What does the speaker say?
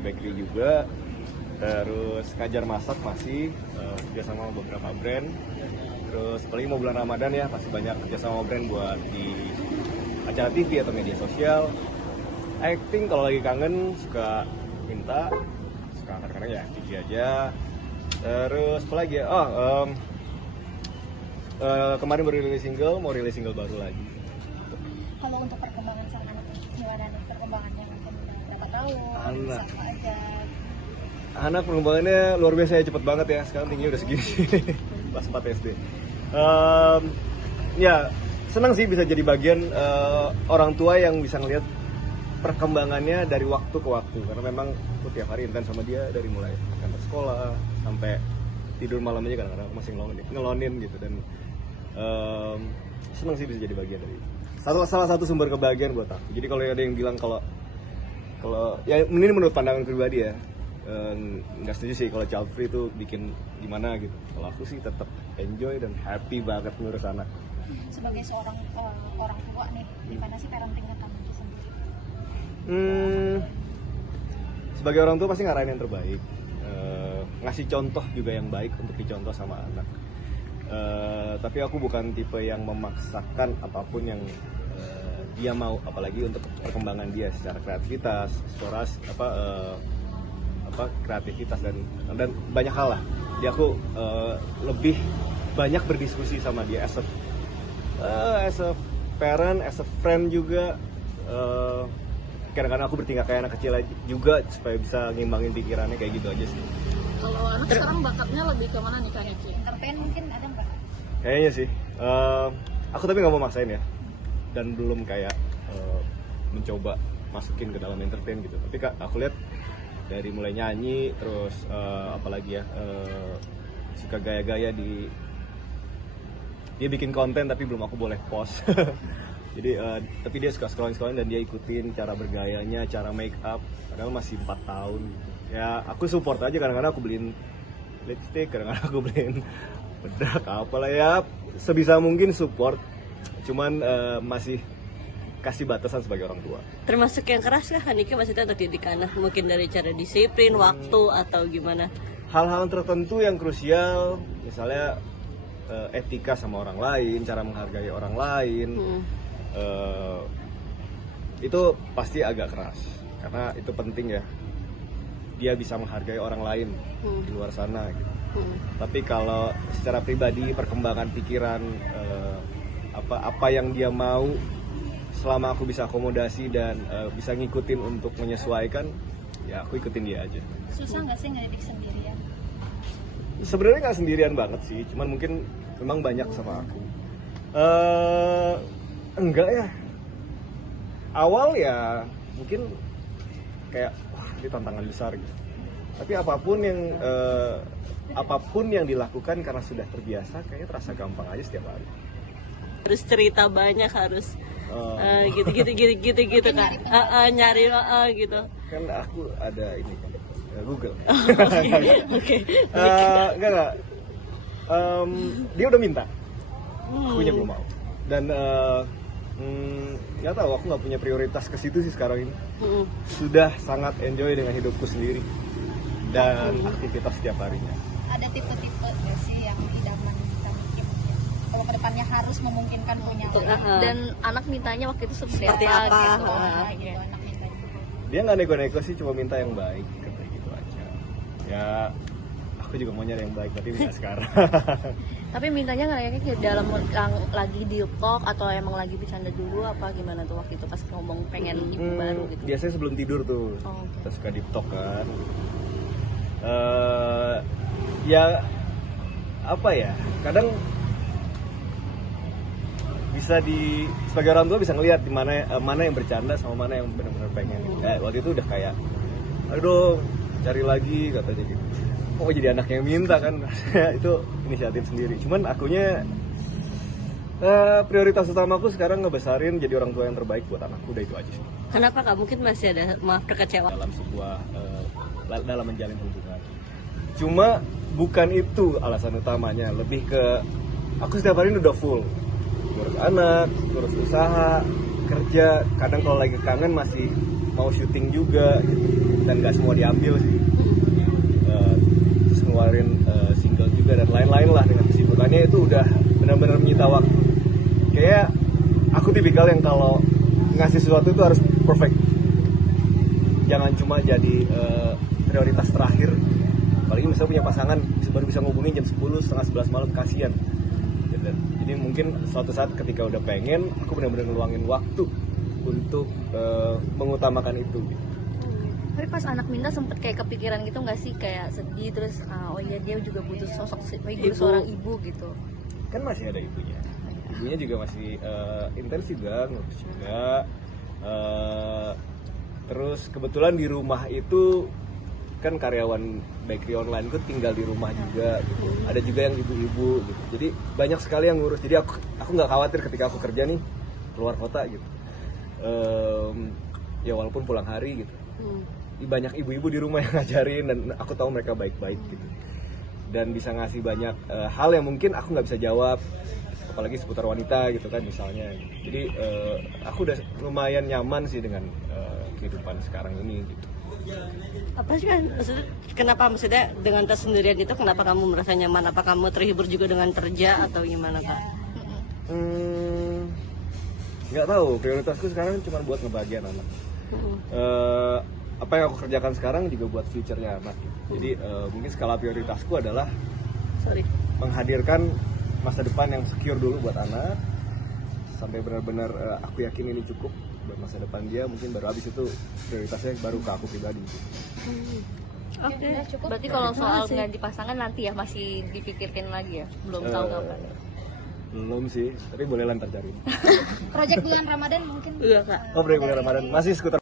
bakery juga, terus ngajar masak masih, kerja sama beberapa brand. Terus apalagi mau bulan Ramadan ya, pasti banyak kerja sama brand buat di acara TV atau media sosial. Acting kalau lagi kangen suka minta, suka kadang-kadang ya TV aja. Terus apa lagi ya? Kemarin baru rilis single, mau rilis single baru lagi. Kalau untuk perkembangan sang anak gimana nih perkembangannya? Berapa tahun? Anak. Sama aja. Anak perkembangannya luar biasa ya, cepet banget ya. Sekarang tingginya udah segini, kelas 4 SD. Ya senang sih bisa jadi bagian orang tua yang bisa ngelihat perkembangannya dari waktu ke waktu. Karena memang aku tiap hari intens sama dia, dari mulai kantor sekolah sampai tidur malam aja kadang-kadang masih ngelonin gitu. Dan senang sih bisa jadi bagian dari itu. Salah satu sumber kebahagiaan buat aku. Jadi kalau ada yang bilang kalau ya ini menurut pandangan pribadi ya, nggak setuju sih kalau child free itu bikin gimana gitu. Kalau aku sih tetap enjoy dan happy banget ngurus anak. Sebagai seorang orang tua nih, gimana sih parentingnya kamu sendiri? Sebagai orang tua pasti ngarahin yang terbaik, ngasih contoh juga yang baik untuk dicontoh sama anak. Tapi aku bukan tipe yang memaksakan apapun yang dia mau, apalagi untuk perkembangan dia secara kreativitas, secara kreativitas dan banyak hal lah. Jadi aku lebih banyak berdiskusi sama dia as a parent, as a friend juga. Kadang-kadang aku bertingkah kayak anak kecil juga supaya bisa ngimbangin pikirannya, kayak gitu aja sih. Kalau anak sekarang bakatnya lebih ke mana nih Kak Eci? Entertain mungkin ada nggak? Kayaknya sih. Aku tapi nggak mau maksain ya. Dan belum kayak mencoba masukin ke dalam entertain gitu. Tapi Kak, aku lihat dari mulai nyanyi, terus apalagi ya, suka gaya-gaya dia bikin konten tapi belum aku boleh post. Jadi tapi dia suka scrolling dan dia ikutin cara bergayanya, cara make up. Padahal masih 4 tahun gitu. Ya aku support aja, kadang-kadang aku beliin lipstick, kadang-kadang aku beliin bedak apalah ya, sebisa mungkin support. Cuman masih kasih batasan sebagai orang tua. Termasuk yang keras kah Hanika maksudnya untuk didik anak? Mungkin dari cara disiplin, waktu atau gimana? Hal-hal tertentu yang krusial, misalnya etika sama orang lain, cara menghargai orang lain, itu pasti agak keras. Karena itu penting ya, dia bisa menghargai orang lain di luar sana gitu. Tapi kalau secara pribadi, perkembangan pikiran, apa yang dia mau, selama aku bisa akomodasi dan bisa ngikutin untuk menyesuaikan, ya aku ikutin dia aja. Susah nggak sih ngedidik sendirian? Sebenarnya nggak sendirian banget sih, cuman mungkin memang banyak sama aku. Enggak ya. Awal ya mungkin kayak wah ini tantangan besar gitu. Tapi apapun yang dilakukan karena sudah terbiasa, kayaknya terasa gampang aja setiap hari. Harus cerita banyak, harus gitu Kak. Nyari gitu. Kan aku ada ini kan, Google. Oke. Enggak. Dia udah minta, akunya belum mau. Dan nggak tahu, aku nggak punya prioritas ke situ sih sekarang ini. Sudah sangat enjoy dengan hidupku sendiri dan aktivitas setiap harinya. Ada tipe-tipe nggak sih yang idaman kita mungkin kalau kedepannya harus memungkinkan punya anak? Dan anak mintanya waktu itu seperti Seperti apa? apa? Gitu. Gitu anak mintanya. Dia nggak nego-nego sih, cuma minta yang baik, kayak gitu aja. Ya aku juga mau nyari yang baik, tapi nggak sekarang. Tapi mintanya kayaknya dalam lagi di talk atau emang lagi bercanda dulu apa gimana tuh waktu itu pas ngomong pengen ibu baru gitu? Biasanya sebelum tidur tuh, kita suka deep talk kan. Ya apa ya, kadang bisa sebagai orang tua bisa ngelihat di mana yang bercanda sama mana yang benar-benar pengen. Waktu itu udah kayak, aduh cari lagi katanya gitu. Kok jadi anak yang minta kan? Itu inisiatif sendiri. Cuman akunya prioritas utamaku sekarang ngebesarin jadi orang tua yang terbaik buat anakku, udah itu aja sih. Kenapa Kak? Mungkin masih ada kekecewaan Dalam sebuah dalam menjalin hubungan. Cuma bukan itu alasan utamanya, lebih ke aku setiap hari ini udah full ngurus anak, ngurus usaha, kerja. Kadang kalau lagi kangen masih mau syuting juga gitu. dan nggak semua diambil sih. Terus ngeluarin single juga dan lain-lain lah dengan kesibukannya itu udah benar-benar menyita waktu. Kayak aku tipikal yang kalau ngasih sesuatu itu harus perfect, jangan cuma jadi prioritas terakhir. Apalagi misalnya punya pasangan baru bisa ngubungin jam 10, setengah 11 malam, kasihan gitu. Jadi mungkin suatu saat ketika udah pengen, aku benar-benar ngeluangin waktu untuk mengutamakan itu gitu. Tapi pas anak Minta sempet kayak kepikiran gitu nggak sih, kayak sedih terus oh iya dia juga butuh sosok figur seorang ibu gitu. Kan masih ada ibunya juga masih intens juga, ngurus juga. Terus kebetulan di rumah itu kan karyawan bakery online gue tinggal di rumah juga gitu. Ada juga yang ibu-ibu gitu. Jadi banyak sekali yang ngurus. Jadi aku nggak khawatir ketika aku kerja nih keluar kota gitu. Ya walaupun pulang hari gitu. Banyak ibu-ibu di rumah yang ngajarin dan aku tahu mereka baik-baik gitu. Dan bisa ngasih banyak hal yang mungkin aku nggak bisa jawab, apalagi seputar wanita gitu kan misalnya. Jadi aku udah lumayan nyaman sih dengan kehidupan sekarang ini gitu. Apa sih kan maksudnya, kenapa maksudnya dengan tas sendirian itu kenapa kamu merasa nyaman? Apa kamu terhibur juga dengan kerja atau gimana Kak? Nggak tahu, prioritasku sekarang cuma buat ngebahagiain anak. Apa yang aku kerjakan sekarang juga buat future-nya anak gitu. Jadi mungkin skala prioritasku adalah menghadirkan masa depan yang secure dulu buat anak, sampai benar-benar aku yakin ini cukup buat masa depan dia. Mungkin baru habis itu prioritasnya baru ke aku pribadi. Oke. Udah cukup. Berarti kalau soal ganti pasangan nanti ya masih dipikirkan lagi ya, belum tahu kapan. Belum sih, tapi boleh lantar cari. Project bulan Ramadan mungkin. Iya Kak. Oh, bulan Ramadan masih sekitar